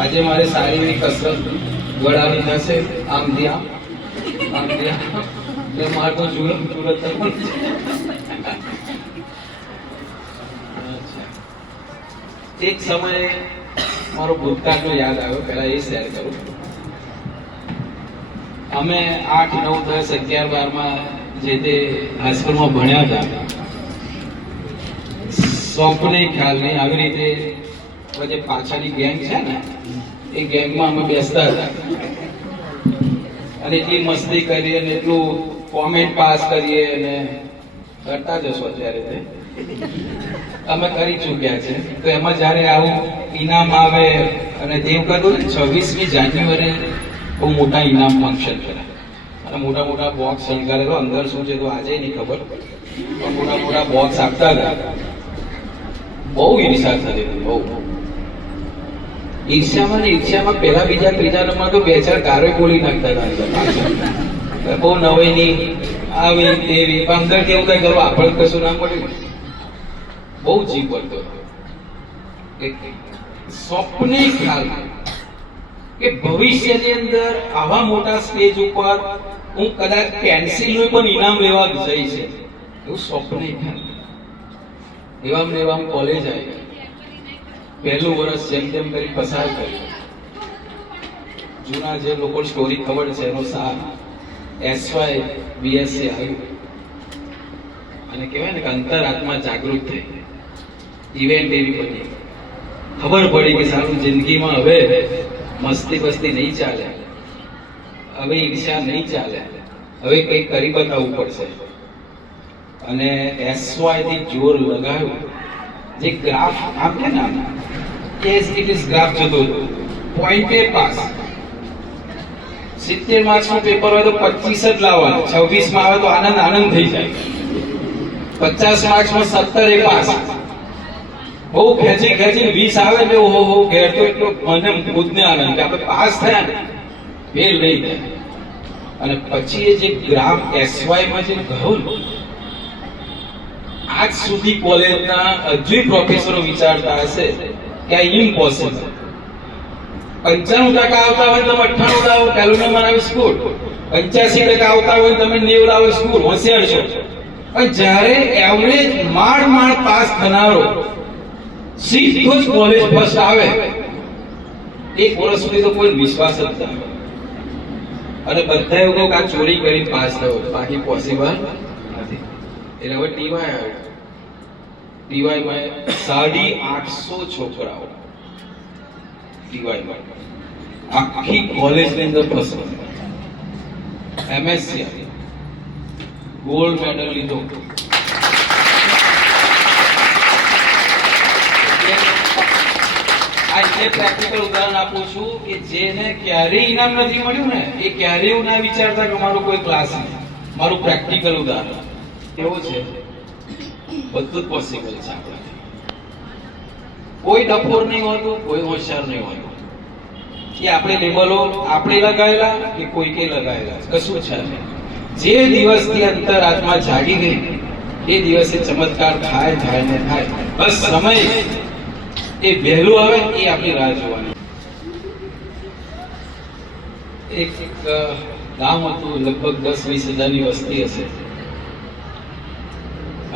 આજે મારે સારી એવી કસરત ગળાની થશે, આમ ત્યાં એટલે મારે તો જુલત થવાનું છે. એક સમયે મારો ભૂતકાળનો યાદ આવ્યો, પહેલા એ શેર કરું. અમે 8, 9, 10, 11, 12 જે તે હાઈસ્કૂલમાં ભણ્યા હતા. સ્વપ્ને ખ્યાલ નહીં, આવી રીતે જે પાછળની ગેંગ છે ને એ ગેંગમાં અમે બેસતા હતા અને એટલી મસ્તી કરીએ અને એટલું કોમેન્ટ પાસ કરીએ અને કરતા જશો. અત્યારે તે અમે કરી ચૂક્યા છે. તો એમાં જયારે આવું ઇનામ આવે અને દેવ કરું 26મી જાન્યુઆરી બહુ મોટા ઇનામ ફંક્શન કરે અને મોટા મોટા બોક્સ શણગારેલો, અંદર શું છે તો આજે નહીં ખબર, પણ મોટા મોટા બોક્સ આપતા હતા. બહુ ઈર્ષા થતી હતી, બહુ ઈર્ષ્યામાં પહેલા બીજા ત્રીજા નંબર તો 2-4 કારો બોલી નાખતા હતા. બહુ નવાઈની આવી તેવી અંદર કેવું કઈ કરવા આપણે કશું ના મળ્યું. બહુ જીવ પડતો હતો. સ્વપ્ને ખ્યાલ કે ભવિષ્યની અંદર આવા મોટા સ્ટેજ ઉપર હું કદાચ પેન્સિલનું પણ ઇનામ લેવા જઈશ, એવું સ્વપ્ને ખ્યાલ. એવામાં કોલેજ આવી, પહેલું વર્ષ જેમ તેમ કરી પસાર કર્યું. જૂના જે લોકો સ્ટોરી ખબર છે એનો સાર SY BSc આવ્યું અને કહેવાય ને કે અંતરાત્મા જાગૃત થઈ, ઇવેન્ટ એવી બની. ખબર પડી કે સારું જિંદગીમાં હવે મસ્તી બસ્તી નહીં ચાલે, હવે ઈર્ષ્યા નહીં ચાલે, હવે કંઈક કરી બતાવવું પડશે. અને SY થી જોર લગાવ્યું. જે ગ્રાફ આપે ને એઝ ઇટ ઇઝ ગ્રાફ જતો હતો. પોઈન્ટે પાસ. 70 માર્ક્સનું પેપર હોય તો 25 જ લાવવાનું, 26 માં આવે તો આનંદ થઈ જાય. 50 માર્ક્સમાં 17 પાસ. બહુ ખેંચી 20 આવે એટલે ઓહો ઘેર તો એટલો મને ખુદને આનંદ કે આપણે પાસ થયા ને, ફેલ નહીં થાય. અને પછી એ જે ગ્રાફ SY માં જે ગયું, આજ સુધી કોલેજના હજુ પ્રોફેસરો વિચારતા હશે કે આ ઇમ્પોસિબલ. 95% આવતા હોય તમે 98 લાવો, પહેલું નંબર આવે સ્કૂલ. 85% આવતા હોય તમે 90 લાવો સ્કૂલ, હોશિયાર છો. પણ જ્યારે એવરેજ માંડ પાસ થનારો સીધો જ કોલેજ ફર્સ્ટ આવે, એક વર્ષ સુધી તો કોઈ વિશ્વાસ જ ના આવે. અને બધા એવું કહે કે આ ચોરી કરી પાસ થયો, બાકી પોસિબલ નથી. એટલે હવે ટીવાય આવ્યો. ટીવાયમાં 850 છોકરાઓ ટીવાયમાં આખી કોલેજની અંદર પસંદ. MSc ગોલ્ડ મેડલ લીધો. આ જે પ્રેક્ટિકલ ઉદાહરણ આપું છું કે જેને ક્યારેય ઇનામ નથી મળ્યું ને એ ક્યારેય એવું ના વિચારતા કે મારું કોઈ ક્લાસ નથી. મારું પ્રેક્ટિકલ ઉદાહરણ કેવું છે, બધું જ પોસિબલ છે. કોઈ ડફોર નહીં હોતું, કોઈ હોશિયાર નહીં હોતું. એ આપણે લેબલો આપણે લગાવેલા કે કોઈ કે લગાવેલા કશું છે. જે દિવસથી અંતરાત્મા જાગી ગઈ એ દિવસે ચમત્કાર થાય ને થાય. બસ સમય એ વહેલું આવે એ આપણી રાહ જોવાની. એક ગામ હતું, લગભગ 10-20 હજારની વસ્તી હશે.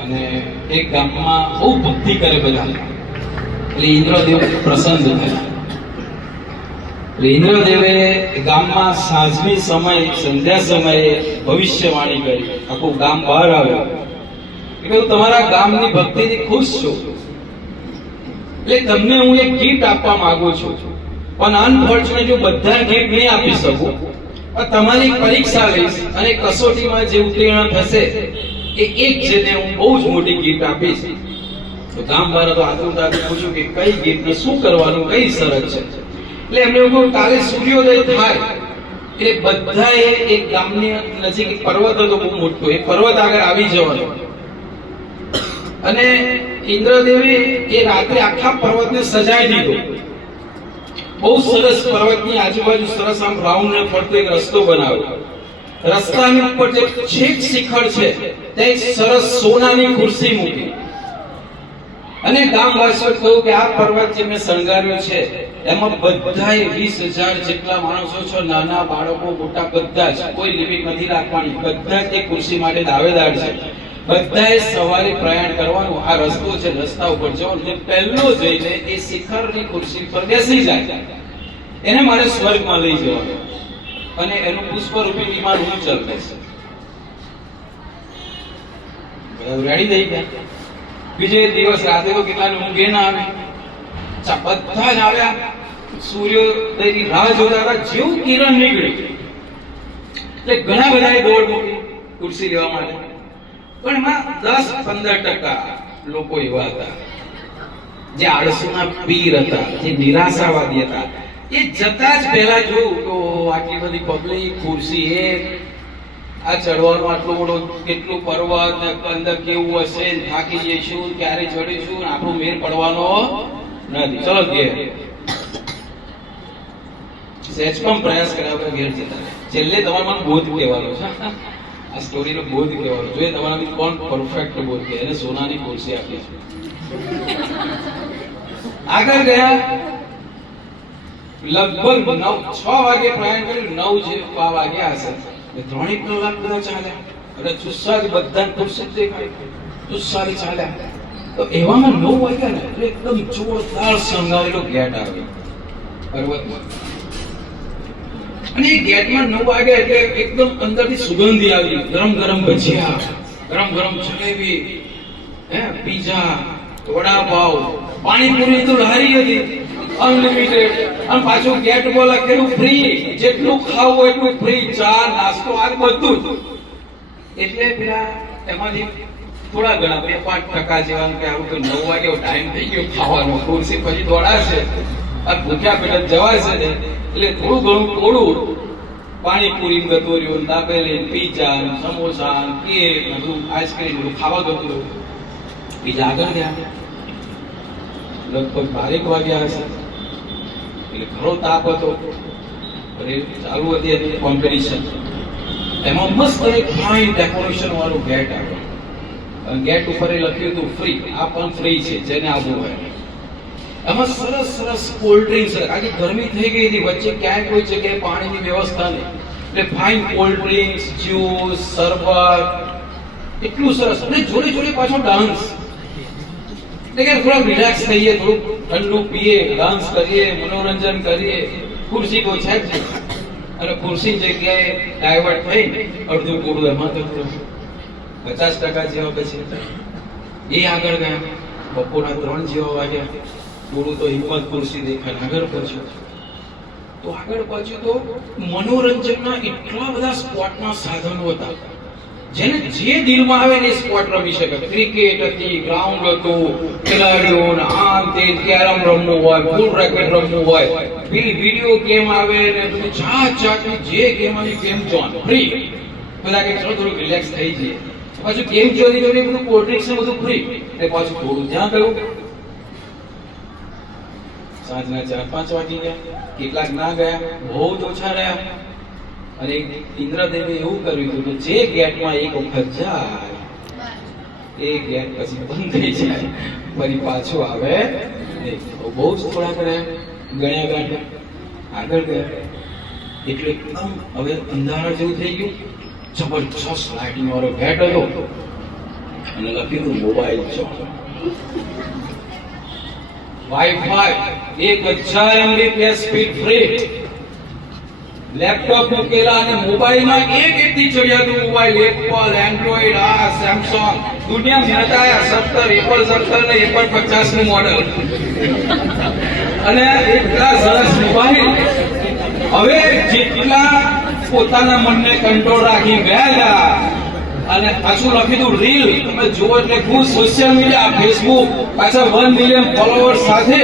અને એક ગામમાં બહુ ભક્તિ કરે બધા. એટલે ઇન્દ્રદેવ પ્રસન્ન થયા. એટલે ઇન્દ્રદેવે ગામમાં સાંજની સમય, સંધ્યા સમયે ભવિષ્યવાણી કરી. આખું ગામ બહાર આવ્યું કે હું તમારા ગામની ભક્તિથી ખુશ છું, એટલે તમને હું એક ગિફ્ટ આપવા માંગુ છું. પણ અનફોર્ચ્યુનેટલી બધા ગિફ્ટ નહીં આપી શકું, પણ તમારી પરીક્ષા લઈશ અને કસોટીમાં જે ઉત્તીર્ણ થશે એ એક જેને હું બહુ જ મોટી ગિફ્ટ આપીશ. તો ગામ વાળા તો આતુરતાથી પૂછ્યું કે કઈ ગિફ્ટ, શું કરવાનું, કઈ શરત છે. એટલે એમણે એવું કાલે સૂર્યોદય થાય એટલે બધાએ એક ગામની નજીક એક પર્વત હતો બહુ મોટો, એ પર્વત આગળ આવી જવાનો. અને ઇન્દ્રદેવે એ રાત્રે આખા પર્વતને સજાવી દીધો. બહુ સરસ પર્વતની આજુબાજુ સરસ આમ રાઉન્ડ ને ફરતો એક રસ્તો બનાવ્યો. રસ્તાની ઉપર જે છેક શિખર છે ત્યાં એક સરસ સોનાની ખુરશી મૂકી અને ગામવાસીઓએ કહ્યું કે આ પર્વત જે મેં શણગાર્યો છે એમાં બધાય 20,000 જેટલા માણસો છો, નાના બાળકો મોટા બધા જ, કોઈ લિમિટ નથી રાખવાની, બધા જ એક ખુરશી માટે દાવેદાર છે. બધાએ સવારે પ્રયાણ કરવાનું. આ રસ્તો છે, રસ્તા ઉપર જવાનું. જે પહેલો જઈને એ શિખરની ખુરશી પર બેસી જાય એને મારે સ્વર્ગમાં લઈ જવાનું અને એનું પુષ્પરૂપી વિમાન હું ચલાવે છે. રેડી થઈ ગયા. બીજે દિવસ રાતે તો કેટલા ઊંઘે ના આવે, બધા જ આવ્યા, સૂર્યોદયની રાહ જોતા હતા. જેવું કિરણ નીકળી એટલે ઘણા બધાએ દોડ મૂકી ખુરશી લેવા માટે, પણ એમાં 10-15% લોકો એવા હતા જે આળસુના પીર હતા, જે નિરાશાવાદી હતા. એ જતા જ પહેલા જોયું તો આટલી બધી પબ્લિક, ખુરશી એક, આ ચડવાનું આટલું મોટું કેટલું પર્વત ને અંદર કેવું હશે, થાકી જઈશું, ક્યારે ચડીશું, આપણો મેર પડવાનો નથી, ચલો ઘેર. સહેજ પણ પ્રયાસ કર્યા વગર ઘેર જતા. છેલ્લે તમારે મને બોધ કહેવાનો છે, આ સ્ટોરીનો બોધ કહેવાનો. જોઈએ તમારાથી કોણ પરફેક્ટ બોધ કહે, એને સોનાની ખુરશી આપી છે. આગળ ગયા. લગભગ 6 વાગે પ્રયાણ કર્યું, 9 વાગ્યા હશે. 3 કલાક બધા ચાલ્યા. અને ચુસ્સાથી બધાને ખુરશી દેખાય, ચુસ્સાથી ચાલ્યા. તો એવામાં 9 વાગ્યા ને એટલે એકદમ જોરદાર શણગારેલો ગેટ આવ્યો પર્વતમાં. અને એ ગેટમાં 9 વાગ્યા એટલે એકદમ અંદરથી સુગંધી આવી. ગરમ ગરમ ભજીયા, ગરમ ગરમ જલેબી, પીઝા, વડાપાવ, પાણીપુરી તો લારી હતી અનલિમિટેડ. અને પાછું ગેટ પર લખેલું ફ્રી, જેટલું ખાવું એટલું ફ્રી, ચા નાસ્તો આ બધું જ. એટલે પેલા એમાંથી થોડા ઘણા 2-5% જેવા કે આવું તો 9 વાગે ટાઈમ થઈ ગયો ખાવાનો, ખુરશી પછી દોડાશે અને ભૂખ્યા પેટ જવાશે ને, એટલે થોડું ઘણું તોડું પાણીપુરી, ગતોરીઓ, દાબેલી, પીઝા, સમોસા, કેક, બધું આઈસ્ક્રીમ બધું ખાવા ગતું. બીજા આગળ ગયા. લગભગ 12 વાગ્યા હશે એટલે ઘણો તાપ હતો. ચાલુ હતી કોમ્પિટિશન. એમાં મસ્ત એક ફાઇન ડેકોરેશન વાળું ગેટ આવ્યો. ગેટ ઉપર લખ્યું હતું ફ્રી, આ પણ ફ્રી છે જેને આવવું હોય. એમાં સરસ સરસ કોલ્ડ ડ્રિંક્સ. આજે ગરમી થઈ ગઈ હતી, વચ્ચે ક્યાંય કોઈ જગ્યાએ પાણીની વ્યવસ્થા નહીં, એટલે ફાઇન કોલ્ડ ડ્રિંક્સ, જ્યુસ, શરબત, એટલું સરસ. અને જોડે જોડે પાછો ડાન્સ. એટલે કે થોડા રિલેક્સ થઈએ, થોડું ઠંડુ પીએ, ડાન્સ કરીએ, મનોરંજન કરીએ. ખુરશી તો છે જ, અને ખુરશી જગ્યાએ ડાયવર્ટ થઈ અડધું પૂરું એમાં તો 50% જેવા પછી એ આગળ ગયા. બપોરના 3 જેવા વાગ્યા. થોડું તો હિંમત ખુરશી દેખાય, આગળ પહોંચ્યું. તો આગળ પહોંચ્યું તો મનોરંજનના એટલા બધા સ્પોર્ટના સાધનો હતા, જેને જે દિલમાં આવે ને સ્પોર્ટ રમી શકે. ક્રિકેટ હતી, ગ્રાઉન્ડ હતું, ખેલાડીઓ આમ તે, કેરમ રમવું હોય, ફૂલ રેકેટ રમવું હોય, વિડીયો ગેમ આવે ને બધું જાત જાતની જે ગેમ આવી ગેમ જોન ફ્રી. બધા કે ચલો થોડું રિલેક્સ થઈ જઈએ. પાછું ગેમ જોઈ જોઈને બધું કોલ્ડ ડ્રિંક્સ ને બધું ફ્રી. એટલે પાછું થોડું ત્યાં ગયું. સાંજના 4-5 વાગી ગયા. કેટલાક ના ગયા, બહુ જ ઓછા રહ્યા. અને ઇન્દ્રદેવે એવું કર્યું હતું કે જે ગેટમાં એક વખત જાય એ ગેટ પછી બંધ થઈ જાય, ફરી પાછું આવે નહીં. બહુ જ થોડા કર્યા, ગણ્યા ગાંઠ્યા, આગળ ગયા. એટલે એકદમ હવે અંધારા જેવું થઈ ગયું. જબરજસ્ત લાઇટિંગ વાળો ગેટ હતો અને લખ્યું mobile zone, wifi, 1000 MB speed free. Laptop મૂકેલા અને મોબાઈલમાં એક ચડ્યા હતું. મોબાઈલ એપલ, એન્ડ્રોઈડ, સેમસંગ, દુનિયા મેળાયા 17 એપલ 17 ને એપલ 50 નું મોડેલ. અને એટલા સરસ મોબાઈલ. હવે જેટલા પોતાના મનને કંટ્રોલ રાખી ગયા અને પાછું લખી દઉં રીલ, તમે જુઓ એટલે ખુદ સોશિયલ મીડિયા, ફેસબુક, પાછા 1 મિલિયન ફોલોવર્સ સાથે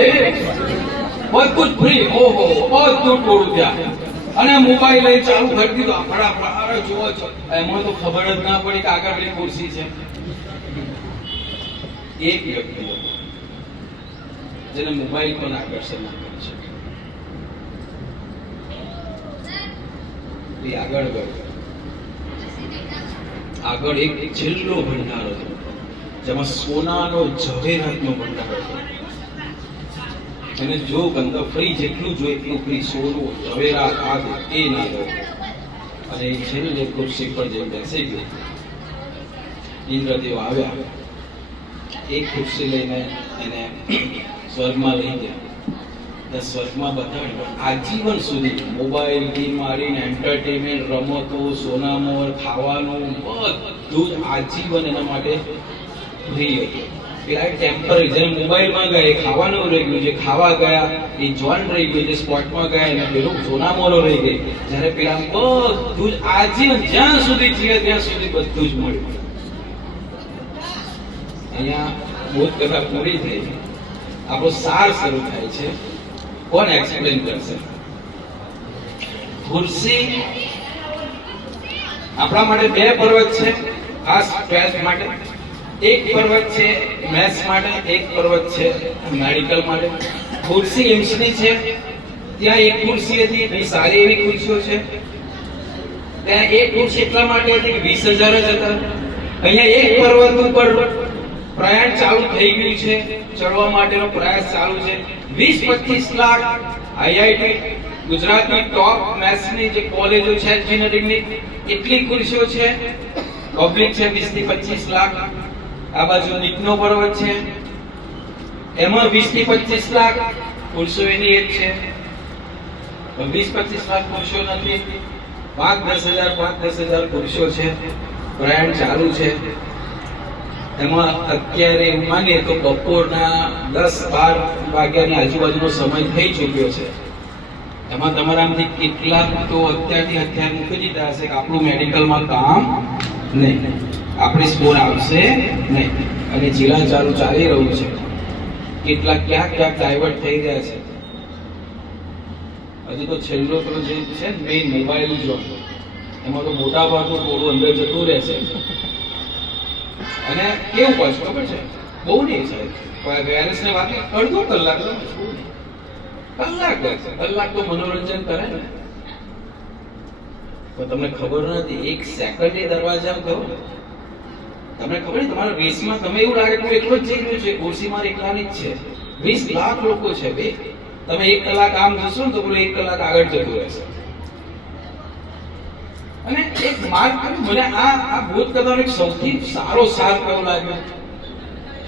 બધું જ ફ્રી. ઓહો, બધું ટોળું ત્યાં. અને મોબાઈલ લઈ ચાલુ કરી દીધું. આપણા જુઓ છો, એમાં તો ખબર જ ના પડી કે આગળ પેલી ખુરશી છે. એક વ્યક્તિ જેને મોબાઈલ પણ આકર્ષણ ના કરી શકે, એ આગળ ગયો. આગળ એક છેલ્લો ભંડાર હતો, જેમાં સોનાનો જવેરાતનો ભંડાર હતો. એને જો ગંદા ફ્રી જેટલું જોઈએ એટલું ફ્રી, સોનું ઝવેરા ખાદ એ ના દો. અને એ છેલ્લે ખુરશી પર જઈ બેસી ગયો. ઇન્દ્રદેવ આવ્યા, એક ખુરશી લઈને એને સ્વર્ગમાં લઈ ગયા. સ્વર્ગમાં બતાવ્યું આજીવન સુધી મોબાઈલ થી મારીને એન્ટરટેનમેન્ટ, રમતો, સોનામોર, ખાવાનું બધું જ આજીવન એના માટે ફ્રી હતું. પેલા ટેમ્પરરી, જેને મોબાઈલમાં ગયા એ ખાવાનું રહી ગયું, જે ખાવા ગયા એ જોન રહી ગયું, જે સ્પોટમાં ગયા એને પેલું સોનામોરો રહી ગઈ. જ્યારે પેલા બધું જ આજીવન જ્યાં સુધી જીવે ત્યાં સુધી બધું જ મળ્યું. અહીંયા બોધ કથા પૂરી થઈ, આપણો સાર શરૂ થાય છે. કોણ એક્સપ્લેન કરશે? ખુરશી આપણા માટે બે પર્વત છે, ખાસ 12th માટે. એક પર્વત છે મેથ્સ માટે, એક પર્વત છે મેડિકલ માટે. ખુરશી એમ્સની છે, ત્યાં એક ખુરશી હતી, અહીં સારી એવી ખુરશીઓ છે. ત્યાં એક ખુરશી એટલા માટે હતી કે 20,000 જ હતા. અહીંયા એક પર્વત ઉપર પ્રયાણ ચાલુ થઈ ગયું છે, ચડવા માટેનો પ્રયાસ ચાલુ છે. 20-25 લાખ આઈઆઈટી, ગુજરાતની ટોપ મેથ્સની જે કોલેજો છે એન્જિનિયરિંગની, એટલી ખુરશીઓ છે. પબ્લિક છે 20-25 લાખ. આ બાજુ નીકનો પર્વત છે, એમાં 20-25 લાખ ખુરશીઓ એની એક છે. 20-25 લાખ ખુરશીઓ નથી, 5-10,000 ખુરશીઓ છે. પ્રયાણ ચાલુ છે. એમાં અત્યારે એવું માનીએ તો બપોરના 10-12 વાગ્યાની આજુબાજુનો સમય થઈ ચૂક્યો છે. એમાં તમારામાંથી કેટલાક તો અત્યાર મૂકી દીધા હશે કે આપણું મેડિકલમાં કામ નહીં, આપણી સ્કોર આવશે નહીં, અને જિલ્લા ચાલુ ચાલી રહ્યું છે. કેટલાક ક્યાંક ડાયવર્ટ થઈ રહ્યા છે. હજી તો છેલ્લો પેલો જે છે ને મેઇન મોબાઈલ જો, એમાં તો મોટા ભાગનું થોડું અંદર જતું રહેશે. અને કેવું પાછું ખબર છે, બહુ નહીં સાહેબ, વેરસ ને વાત અડધો કલાક કલાક તો મનોરંજન કરે ને. પણ તમને ખબર નથી, એક સેકન્ડ એ દરવાજા કહો, તમને ખબર છે તમારા રેસમાં તમે એવું લાગે કે એકલો જ જઈ રહ્યો છે, ખુરશી મારી એકલાની જ છે. 20 લાખ લોકો છે બે. તમે 1 કલાક આમ જશો ને તો પેલો 1 કલાક આગળ જતું રહેશે. અને એક માર્ગ મને આ બોધ કથાનો એક સૌથી સારો સાર કયો લાગ્યો,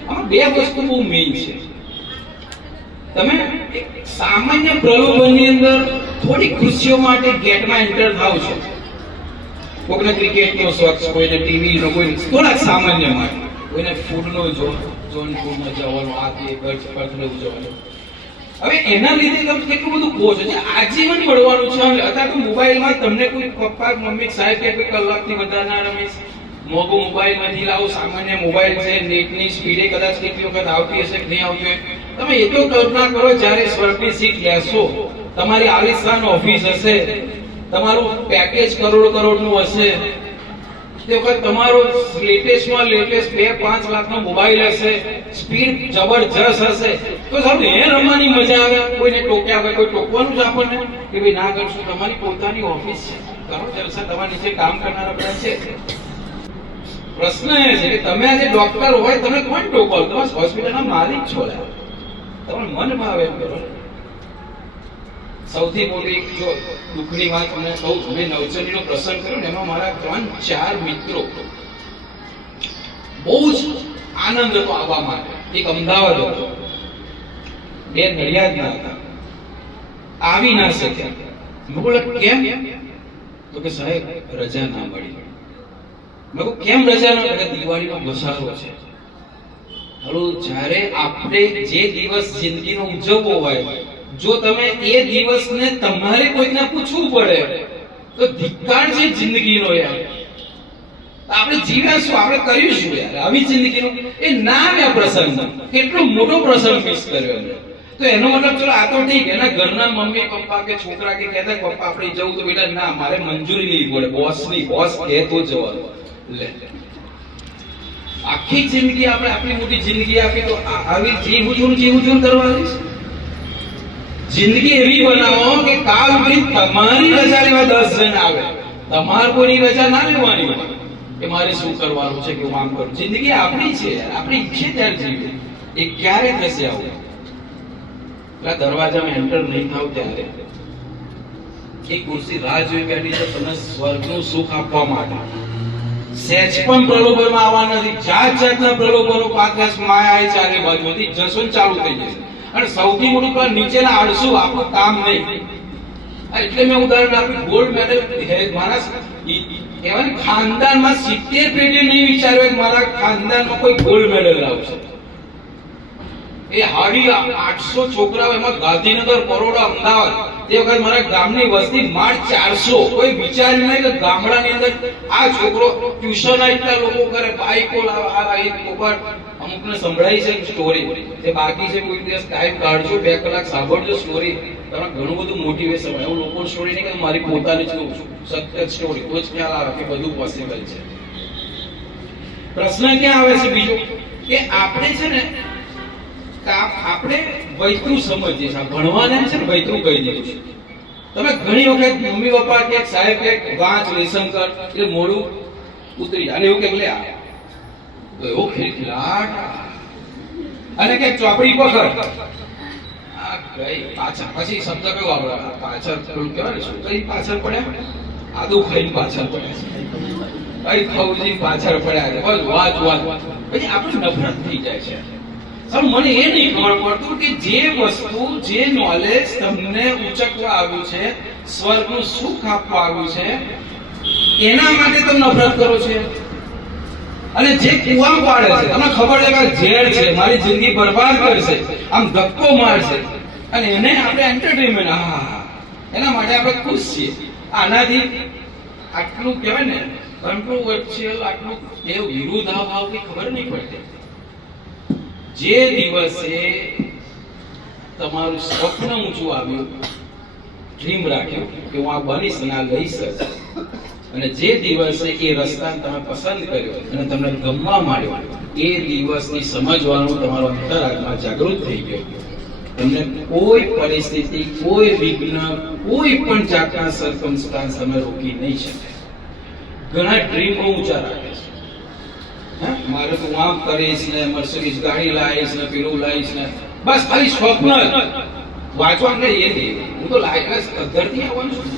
આમાં બે વસ્તુ બહુ મેઇન છે. તમે એક સામાન્ય પ્રલોભનની અંદર થોડી ખુશીઓ માટે ગેટમાં એન્ટર થાવ છો. કોઈને ક્રિકેટનો શોખ, કોઈને ટીવીનો, કોઈ થોડાક સામાન્ય માટે, કોઈને ફૂડનો જોન ફૂડમાં જવાનું, આ તે બર્થડે ઉજવવાનું. હવે એના લીધે તમે કેટલું બધું કહો છો, આજીવન મળવાનું છે. અત્યારે તો મોબાઈલમાં તમને કોઈ પપ્પા મમ્મી સાહેબ કે કોઈ કલાકથી વધારે ના રમીશ, મોગો મોબાઈલ માંથી લાવો, સામાન્ય મોબાઈલ છે, નેટની સ્પીડે કદાચ કેટલી વખત આવતી હશે કે નહીં આવતી હોય. તમે એ તો કલ્પના કરો, જ્યારે સ્વર્ગની સીટ લેશો, તમારી આલિશાન ઓફિસ હશે, તમારું પેકેજ કરોડનું હશે, તે વખત તમારો લેટેસ્ટમાં લેટેસ્ટ 2-5 લાખનો મોબાઈલ હશે, સ્પીડ જબરજસ્ત હશે, તો સારું એ રમવાની મજા આવે. કોઈને ટોક્યા વગર, કોઈ ટોકવાનું જ આપણને કે ભાઈ ના કરશું. તમારી પોતાની ઓફિસ છે, કરો જલસા, તમારી નીચે કામ કરનારા બધા છે. પ્રશ્ન એ છે કે તમે આજે ડોક્ટર હોય, તમે કોણ ટોકો? તમે હોસ્પિટલના માલિક છો, તમારે મન ભાવે એમ કરો. સૌથી મોટી જો દુઃખની વાત મને કહું, મેં નવચંડીનો પ્રસંગ કર્યો ને, એમાં મારા 3-4 મિત્રો બહુ જ આનંદ હતો આવવા માટે. એક અમદાવાદ હતો, 2 નડિયાદના હતા, આવી ના શક્યા. મેં બોલ્યા કેમ? તો કે સાહેબ રજા ના મળી. મેં કહ્યું કેમ રજા ના મળી? દિવાળીનો ઘસારો છે. હવે જ્યારે આપણે જે દિવસ જિંદગીનો ઉજવવો હોય, જો તમે એ દિવસને તમારે કોઈને પૂછવું પડે તો ધિક્કાર છે જિંદગીનો. યાર આપણે જીવ્યા શું, આપણે કર્યું શું યાર આવી જિંદગીનો? એ ના આવ્યા પ્રસંગ, કેટલો મોટો પ્રસંગ મિસ કર્યો. તો એનો મતલબ ચલો આ તો ઠીક, એના ઘરના મમ્મી પપ્પા કે છોકરા કે કહેતા પપ્પા આપણે જવું, તો બેટા ના, મારે મંજૂરી લેવી પડે બોસની, બોસ કહે તો જવાનું. લે આખી જિંદગી આપણે આપણી મોટી જિંદગી આપી તો આવી જીવું કરવાની. જિંદગી એવી બનાવો કે કાલ ઉઠી તમારી રજા લેવા 10 જણ આવે, તમારે કોઈની રજા ના લેવાની હોય કે મારે શું કરવાનું છે કે હું આમ કરું. જિંદગી આપણી છે, આપણી ઈચ્છે ત્યારે જીવે. એ ક્યારે થશે આવું? એટલે દરવાજામાં એન્ટર નહીં થાવ ત્યારે એ ખુરશી રાહ જોઈ બેઠી છે તમને સ્વર્ગનું સુખ આપવા માટે. સહેજ પણ પ્રલોભનમાં આવવા નથી. જાત જાતના પ્રલોભનો પાત્રસ માયા આવી ચારે બાજુથી જસુન ચાલુ થઈ જશે. અને સૌથી મોટું પર નીચેના આળસુ આપણું કામ નહીં. એટલે મેં ઉદાહરણ આપ્યું, ગોલ્ડ મેડલ મારા કહેવાય ને ખાનદાનમાં 70 પેઢી નહીં વિચાર્યું કે મારા ખાનદાનમાં કોઈ ગોલ્ડ મેડલ લાવશે. એ હાડી 800 છોકરાઓ, એમાં ગાંધીનગર, બરોડા, અમદાવાદ, તે વખત મારા ગામની વસ્તી માત્ર 400. કોઈ વિચાર્યું નહીં કે ગામડાની અંદર આ છોકરો ટ્યુશન એટલા લોકો કરે, બાઈકો લાવે. એક ઉપર અમુકને સંભળાઈ છે સ્ટોરી, તે બાકી છે, કોઈ દિવસ ટાઈમ કાઢજો, 2 કલાક સાંભળજો સ્ટોરી, તમને ઘણું બધું મોટિવેશન મળે. હું લોકો સ્ટોરી નહીં કે મારી પોતાની જ કહું છું, સત્ય સ્ટોરી, તો જ ખ્યાલ આવે કે બધું પોસિબલ છે. પ્રશ્ન ક્યાં આવે છે બીજો કે આપણે છે ને આપણે વૈતૃ સમજીએ છીએ, ભણવાને છે ને વૈતૃ કહી દીધું છે. તમે ઘણી વખત મમ્મી પપ્પા કે સાહેબ કે વાંચ લેસન કર એટલે મોડું ઉતરી જાય, એવું કે લે આ એવો ખિલખિલાટ અને કે ચોપડી પકડ આ ગઈ પાછળ, પછી શબ્દ કયો વાપરે પાછળ, પેલું કહેવાય ને શું કઈ પાછળ પડ્યા, આદુ ખાઈને પાછળ પડ્યા છે, કઈ ખવજી પાછળ પડ્યા છે, બસ વાંચ પછી આપણે નફરત થઈ જાય છે. મને એ નહીં ખબર પડતું કે જે વસ્તુ, જે નોલેજ તમને ઉચકવા આવ્યું છે, સ્વર્ગનું સુખ આપવા આવ્યું છે, એના માટે તમે નફરત કરો છો. અને જે કુવા પાડે છે, તમને ખબર છે કે ઝેર છે, મારી જિંદગી બરબાદ કરશે, આમ ધક્કો મારશે, અને એને આપણે એન્ટરટેનમેન્ટ, એના માટે આપણે ખુશ છીએ. આનાથી આટલું કહેવાય ને કંટ્રોવર્શિયલ, આટલું એ વિરુદ્ધાભાવ કે ખબર નહીં પડતી. જે દિવસે તમારું સ્વપ્ન ઊંચું આવ્યું, ડ્રીમ રાખ્યું કે હું આ બનીશ ને આ લઈશ, અને જે દિવસે એ રસ્તા તમે પસંદ કર્યો અને તમને ગમવા માંડ્યો, એ દિવસની સમજવાનું તમારો અંતરાત્મા જાગૃત થઈ ગયો. તમને કોઈ પરિસ્થિતિ, કોઈ વિઘ્ન, કોઈ પણ જાતના સર્કમસ્ટાન્સ તમે રોકી નહીં શકે. ઘણા ડ્રીમ બહુ ઊંચા રાખે છે, મારે તો આમ કરીશ ને, મર્સિડીઝ ગાડી લાવીશ ને, પેલું લાવીશ ને, બસ ખાલી સ્વપ્ન વાંચવા ને. એ નહીં, હું તો લાયક ઘરથી આવવાનું છું,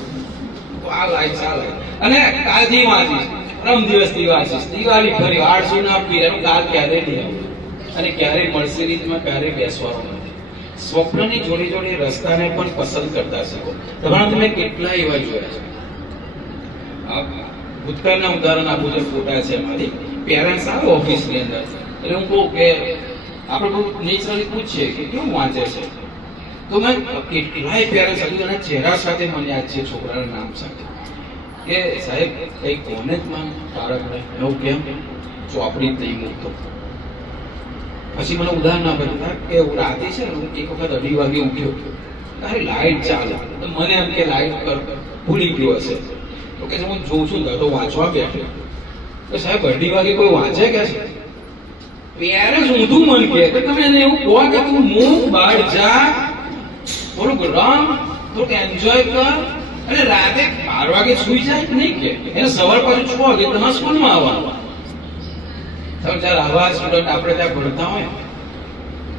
તો આ લાઈશ, આ લાઈશ, અને કાલથી વાંચીશ, પરમ દિવસથી વાંચીશ, દિવાળી ફરી 800 ના પીવાનું, કાલ ક્યારે નહીં આવે અને ક્યારે મર્સિડીઝમાં ક્યારે બેસવાનું નથી. સ્વપ્નની જોડે જોડે રસ્તાને પણ પસંદ કરતા શીખો. તમારા તમે કેટલા એવા જોયા છે. ભૂતકાળના ઉદાહરણ આપું છું, ફોટા છે મારી. પેરેન્ટ્સ આવે ઓફિસની અંદર, એટલે હું કહું કે આપણે બહુ નેચરલી પૂછીએ કે કેવું વાંચે છે, તો મેં કેટલાય પેરેન્ટ્સ હજુ એના ચહેરા સાથે મને યાદ છે, છોકરાના નામ સાથે, કે સાહેબ કઈ કોને જ માન બાળકને એવું કેમ ચોપડી નહીં મૂકતો. પછી મને ઉદાહરણ આપેલું કે હું રાતે છે ને, એક વખત 2:30 વાગે ઉઠ્યો, તારે લાઈટ ચાલે, તો મને એમ કે લાઈટ ભૂલી ગયો હશે, તો કે હું જોઉં છું તો વાંચવા બેઠો. તો સાહેબ 2:30 વાગે કોઈ વાંચે કે છે? પેરેન્ટ્સ ઊંધું મન કે તમે એને એવું કહો કે તું મૂક, બહાર જા, થોડુંક રમ, થોડુંક એન્જોય કર, અને રાતે 12 વાગે સુઈ જાય નહીં કે એને સવાર પાછું 6 વાગે તમારા સ્કૂલમાં આવવાનું. જ્યારે આવા સ્ટુડન્ટ આપણે ત્યાં ભણતા હોય,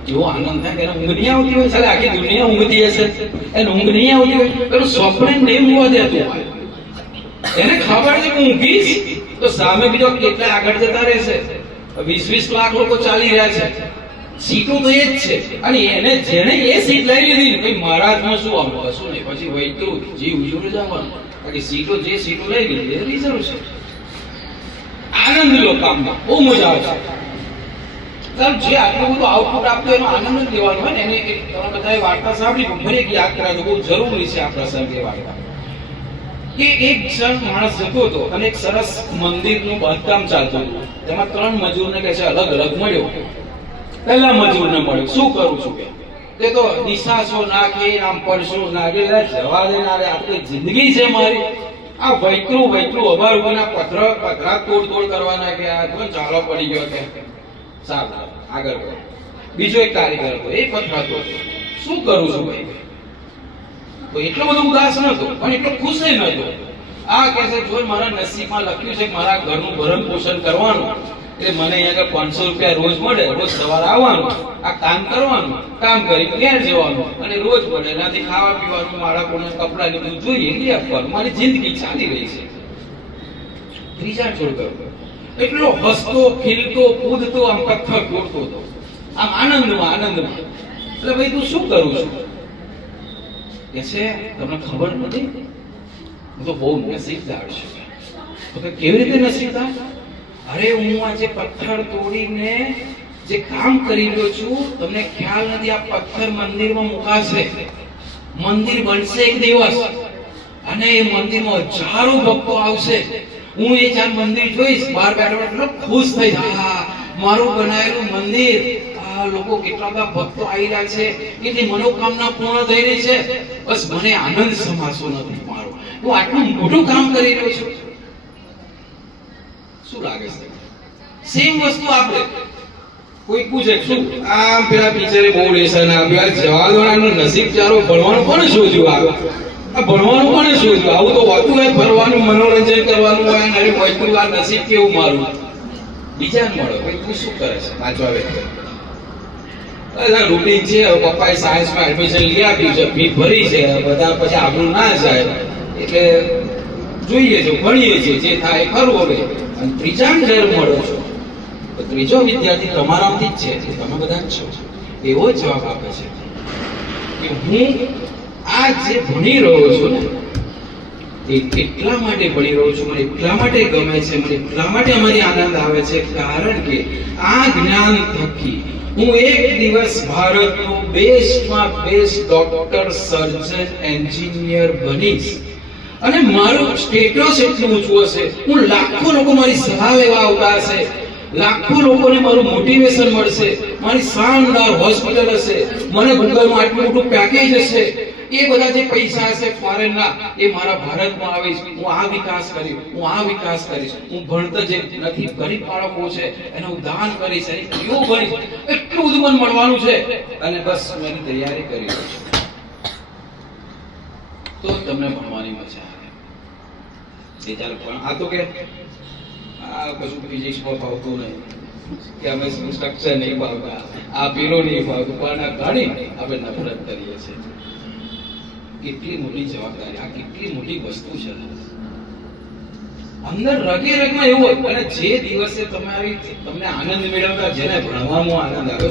એવો આનંદ થાય કે એને ઊંઘ નહીં આવતી હોય. ચાલે આખી દુનિયા ઊંઘતી હશે, એને ઊંઘ નહીં આવતી હોય, પેલું સ્વપ્ન નહીં ઊંઘવા દેતું હોય. એને ખબર છે કે ઊંઘીશ તો સામે બીજો કેટલા આગળ જતા રહેશે, 20-20 લાખ લોકો ચાલી રહ્યા છે, સીટો તો એ જ છે, અને એને જેને એ સીટ લઈ લીધી ભાઈ મહારાજમાં શું આવું કશું નહીં, પછી વૈતૃ જીવ ઉજવડે જવાનું, બાકી સીટો જે સીટો લઈ લીધી એ રિઝર્વ છે. આનંદ લો કામમાં, બહુ મજા આવશે. જે આટલું બધું આઉટપુટ આપતો એનો આનંદ જ લેવાનો હોય ને. એને તમે બધાએ વાર્તા સાંભળી, પણ ફરી એક યાદ કરાવજો, બહુ જરૂરી છે આ પ્રસંગે વાર્તા. કે એક ક્ષણ માણસ જતો હતો અને એક સરસ મંદિરનું બાંધકામ ચાલતું હતું. તેમાં 3 મજૂરને કે છે અલગ અલગ મળ્યો. પહેલા મજૂરને મળ્યો, શું કરું છું કે તે તો નિશાસો નાખી, આમ પડશું નાખી, જવા દે ના રે, આટલી જિંદગી છે મારી, આ વૈતૃ અભાર ઉપરના પથરા તોડ કરવાના, કે આ જો ચાલો પડી ગયો કે સારું આગળ કરો. બીજો એક કારીગર હતો, એ પથરા તોડ, શું કરું છું ભાઈ? તો એટલો બધો ઉદાસ નતો, પણ એટલો ખુશ નતો. આ કહે છે જો મારા નસીબમાં લખ્યું છે કે મારા ઘરનું ભરણ પોષણ કરવાનું, એટલે મને અહીંયા 500 રૂપિયા રોજ મળે, રોજ સવારે આવવાનું, આ કામ કરવાનું, કામ કરી ઘેર જવાનું અને રોજ મળે, એનાથી ખાવા પીવાનું, બાળકોને કપડા લીધું જોઈએ લઈ આપવાનું, મારી જિંદગી ચાલી રહી છે. ત્રીજા છોડ એટલો હસતો ખીલતો કૂદતો આમ પથ્થર તોડતો હતો, આમ આનંદમાં. એટલે ભાઈ તું શું કરું છું? કે છે તમને ખબર નથી, હું તો બહુ નસીબદાર છું. તો કેવી રીતે નસીબદાર? અરે હું આજે પથ્થર તોડીને જે કામ કરી રહ્યો છું, તમને ખ્યાલ નથી, આ પથ્થર મંદિરમાં મુકાશે, મંદિર બનશે એક દિવસ અને એ મંદિરમાં હજારો ભક્તો આવશે. હું એ જ્યાં મંદિર જોઈશ, બહાર બેઠો એટલો ખુશ થઈ જાય, મારું બનાવેલું મંદિર, આ લોકો કેટલા બધા ભક્તો આવી રહ્યા છે, એટલી મનોકામના પૂર્ણ થઈ રહી છે, બસ મને આનંદ સમાસો નથી મારો, હું આટલું મોટું કામ કરી રહ્યો છું. શું લાગે છે? સેમ વસ્તુ આપણે કોઈ પૂછે શું આમ પેલા ટીચરે બહુ લેસન આપ્યા, જવાદોનાનું નસીબ ચારો, ભણવાનું કોને શોધ્યું? આ ભણવાનું કોને શોધ્યું? આવું તો હોતું હોય, ફરવાનું, મનોરંજન કરવાનું હોય, અને હોતું આ નસીબ કેવું મારું બીજાને મળે. ભાઈ તું શું કરે છે? વાંચવા બેઠો રૂટીન છે, પપ્પાએ સાયન્સમાં એડમિશન લઈ આપ્યું છે, ફી ભરી છે, બધા પછી આપણું ના જાય એટલે જોઈએ છે, ભણીએ છીએ, જે થાય ખરું. હવે અને ત્રીજા ઘર મળો છો, તો ત્રીજો વિદ્યાર્થી તમારામાંથી જ છે, તમે બધા જ છો. એવો જવાબ આપે છે કે હું આ જે ભણી રહ્યો છું ને, એ એટલા માટે ભણી રહ્યો છું, મને એટલા માટે ગમે છે, મને એટલા માટે અમારી આનંદ આવે છે, કારણ કે આ જ્ઞાન થકી હું એક દિવસ ભારતનો બેસ્ટમાં બેસ્ટ ડોક્ટર, સર્જન, એન્જિનિયર બનીશ અને મારું સ્ટેટસ એટલું ઊંચું હશે, હું લાખો લોકો મારી સલાહ લેવા આવતા હશે, લાખો લોકોને મારું મોટિવેશન મળશે, મારી શાનદાર હોસ્પિટલ હશે, મને ગૂગલમાં આટલું મોટું પેકેજ હશે, એ બધા જે પૈસા હશે ફોરેનના, એ મારા ભારતમાં આવીશ, હું આ વિકાસ કરીશ, હું આ વિકાસ કરીશ, હું ભણતર જે નથી ગરીબ બાળકો છે એને હું દાન કરીશ, એની ફીઓ ભરીશ, એટલું બધું મને મળવાનું છે અને બસ હું એની તૈયારી કરી રહ્યો છું. તો તમને ભણવાની મજા આવે. પણ આ તો કે આ કશું ફિઝિક્સમાં ફાવતું નહીં, કે અમે સ્ટ્રક્ચર નહીં ફાવતા, આ પીરો નહીં ફાવતું, પણ આ ઘણી આપણે નફરત કરીએ છીએ. કેટલી મોટી જવાબદારી, આ કેટલી મોટી વસ્તુ છે. અંદર રગે રગમાં એવું હોય, અને જે દિવસે તમારી તમને આનંદ મેળવતા, જેને ભણવામાં આનંદ આવે,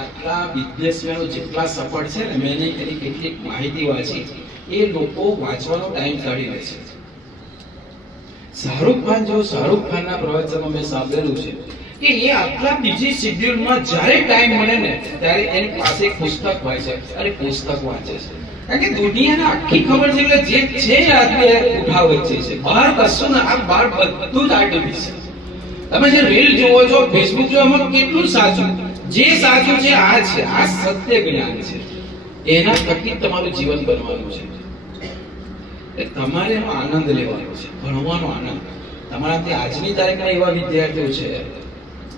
આટલા બિઝનેસમેનો જેટલા સફળ છે ને, મેં એની કેટલીક માહિતી વાંચી, એ લોકો વાંચવાનો ટાઈમ કાઢી લે છે. શાહરૂખ ખાન ના પ્રવચનમાં મેં સાંભળેલું છે કે એ આટલા બીજી શેડ્યુલમાં જ્યારે ટાઈમ મળે ને, ત્યારે એની પાસે એક પુસ્તક હોય છે અને પુસ્તક વાંચે છે. કારણ કે દુનિયાને આખી ખબર છે, એટલે જે છે આદમી ઉઠાવત છે, બહાર કશું ને, આ બહાર બધું જ આર્ટિફિશિયલ. તમે જે રીલ જોવો છો, ફેસબુક જોવો, એમાં કેટલું સાચું, જે સાચું છે આ છે, આ સત્ય જ્ઞાન છે, એના થકી તમારું જીવન બનવાનું છે. તમારે એનો આનંદ લેવાનો છે, ભણવાનો આનંદ. તમારાથી આજની તારીખના એવા વિદ્યાર્થીઓ છે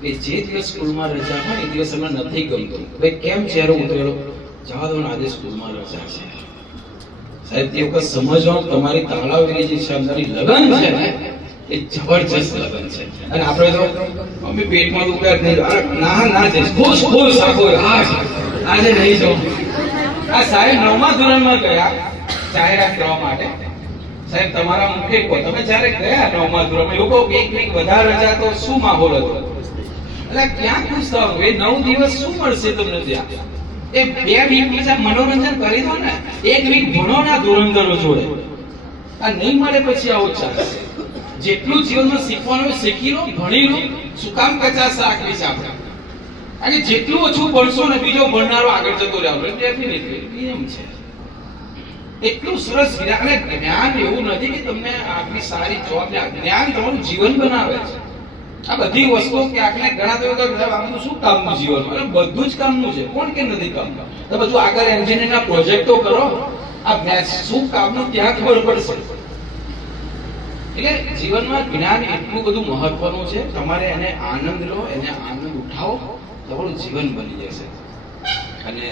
કે જે દિવસ સ્કૂલમાં રજા હોય, એ દિવસ એમને નથી ગમતું. ભાઈ કેમ ચહેરો ઉતરેલો? જવા દો ને, આજે સ્કૂલમાં રજા છે. સાહેબ તે વખત સમજવાનું, તમારી તાળાવેલી જે છે, અંદરની લગન છે ને, એ જબરજસ્ત લગન છે. અને આપણે તો મમ્મી પેટમાં દુખે નહીં, ના જઈશ, ખુશ આખો આજે નહીં જાઉં. આ સાહેબ 9મા ધોરણમાં ગયા જાહેરાત કરવા માટે. સાહેબ તમારા મુખે કહો, તમે જ્યારે ગયા 9મા ધોરણમાં, લોકો એક વીક વધારે રજા તો શું માહોલ હતો? એટલે ક્યાં ખુશ થવાનું? એ 9 દિવસ શું મળશે તમને ત્યાં? એ 2 વીક પછી મનોરંજન કરી દો ને, 1 વીક ભણો ના ધોરણદરો જોડે. આ નહીં મળે પછી આવો ચાલશે. જેટલું જીવનમાં શીખવાનું શીખી લો, ભણી લો. શું કામ 50 રાખવી છે આપણે? અને જેટલું ઓછું ભણશો ને, બીજો ભણનારો આગળ જતો રહેવાનો, ડેફિનેટલી નિયમ છે. એટલું સરસ જ્ઞાન. અને જ્ઞાન એવું નથી કે તમને આપની સારી જોબ, જ્ઞાન તમારું જીવન બનાવે છે. આ બધી વસ્તુઓ ક્યાંક ને ઘણા તો આપણું શું કામનું જીવન? બધું જ કામનું છે. કોણ કે નથી કામનું? તો બધું આગળ એન્જિનિયરના પ્રોજેક્ટો કરો, આ શું કામનું ત્યાં ખબર પડશે. એટલે જીવનમાં જ્ઞાન એટલું બધું મહત્વનું છે. તમારે એને આનંદ લો, એને આનંદ ઉઠાવો, તમારું જીવન બની જશે. અને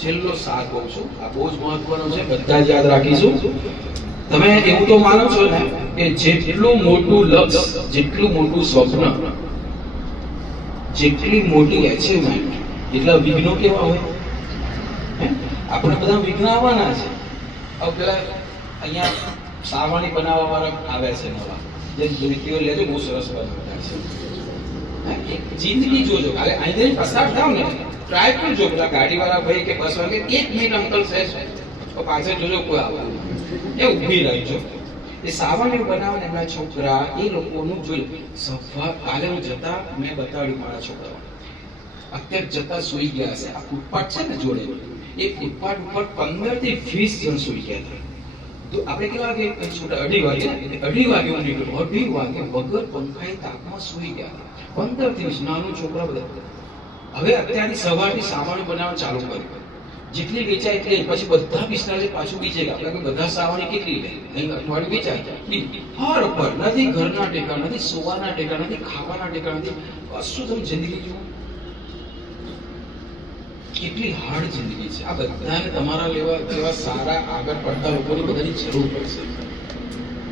છેલ્લો સાર કહું છું, આ બહુ જ મહત્વનો છે, બધા જ યાદ રાખીશું. તમે એવું તો માનો છો ને કે જેટલું મોટું લક્ષ્ય, જેટલું મોટું સ્વપ્ન, જેટલી મોટી એચિવમેન્ટ, એટલા વિઘ્નો કેવા હોય? આપણે બધા વિઘ્ન આવવાના છે. હવે પેલા અહીંયા સાવરણી બનાવવા વાળા આવે છે નવા, જે રીતિઓ લેજો, બહુ સરસ બનાવતા છે. એક જિંદગી જોજો, કાલે અહીંથી પસાર થાવ ને, ટ્રાય કરજો. પેલા ગાડી વાળા ભાઈ કે બસ વાળા 1 મિનિટ અંકલ છે, તો પાછળ જોજો કોઈ આવવાનું, એ ઊભી રહેજો. એ સાવરણી બનાવે ને એમના છોકરા, એ લોકોનું જોયું. સફા કાલે હું જતા મેં બતાવ્યું મારા છોકરાઓ અત્યારે જતા સુઈ ગયા છે. આ ફૂટપાથ છે ને જોડે, એ ફૂટપાથ ઉપર 15 થી 20 જણ સુઈ ગયા હતા. તો આપણે કેટલા વાગે છૂટા? 2:30 વાગે. 2:30 વાગે હું નીકળ્યો. 2:30 વાગે વગર પંખાએ તાપમાં સુઈ ગયા. 15 થી 20 નાનું છોકરા બધા. હવે અત્યારની સવારથી સાવરણી બનાવવાનું ચાલુ કર્યું. જેટલી વેચાય એટલી, પછી બધા પિસ્તાળીસ પાછું બીજે આપણે બધા સાવરણી કેટલી લે? અઠવાડિયું વેચાય હર પર નથી. ઘરના ટેકા નથી, સોવાના ટેકા નથી, ખાવાના ટેકા નથી, કશું. તમે જિંદગી જુઓ કેટલી હાર્ડ જિંદગી છે. આ બધાને તમારા જેવા સારા આગળ પડતા લોકોની બધાની જરૂર પડશે.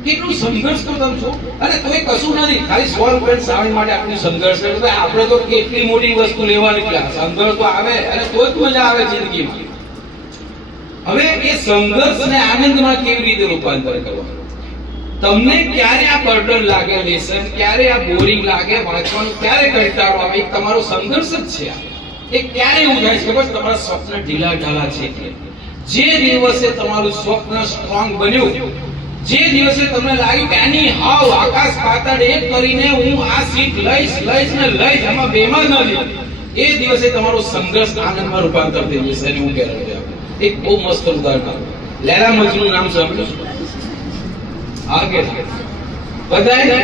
કેટલું સંઘર્ષ તો તમે છો, અને કોઈ કશું નથી, ખાલી 100 રૂપિયા સાવરણી માટે આપણે સંઘર્ષ કર્યો. આપણે તો કેટલી મોટી વસ્તુ લેવા નીકળ્યા. સંઘર્ષ તો આવે, અને તો જ મજા આવે જિંદગીમાં. હવે એ સંઘર્ષને આનંદમાં કેવી રીતે રૂપાંતર કરવાનું? તમને ક્યારે આ બર્ડન લાગે, લેસન ક્યારે આ બોરિંગ લાગે, વાંચવાનું ક્યારે કંટાળો આવે, એક તમારો સંઘર્ષ જ છે. એ ક્યારે એવું થાય છે ખબર? તમારા સ્વપ્ન ઢીલા ઢાલા છે. જે દિવસે તમારું સ્વપ્ન સ્ટ્રોંગ બન્યું, જે દિવસે તમને લાગ્યું કે આની હાવ આકાશ પાતાળ એક કરીને હું આ સીટ લઈશ ને લઈશ, આમાં બેમાં નથી, એ દિવસે તમારો સંઘર્ષ આનંદમાં રૂપાંતર થઈ જશે. એની હું ગેરંટી આપું. એક બહુ મસ્ત ઉદાહરણ, લૈલા મજનુ નામ સાંભળ્યું છે? હા કે બધાય?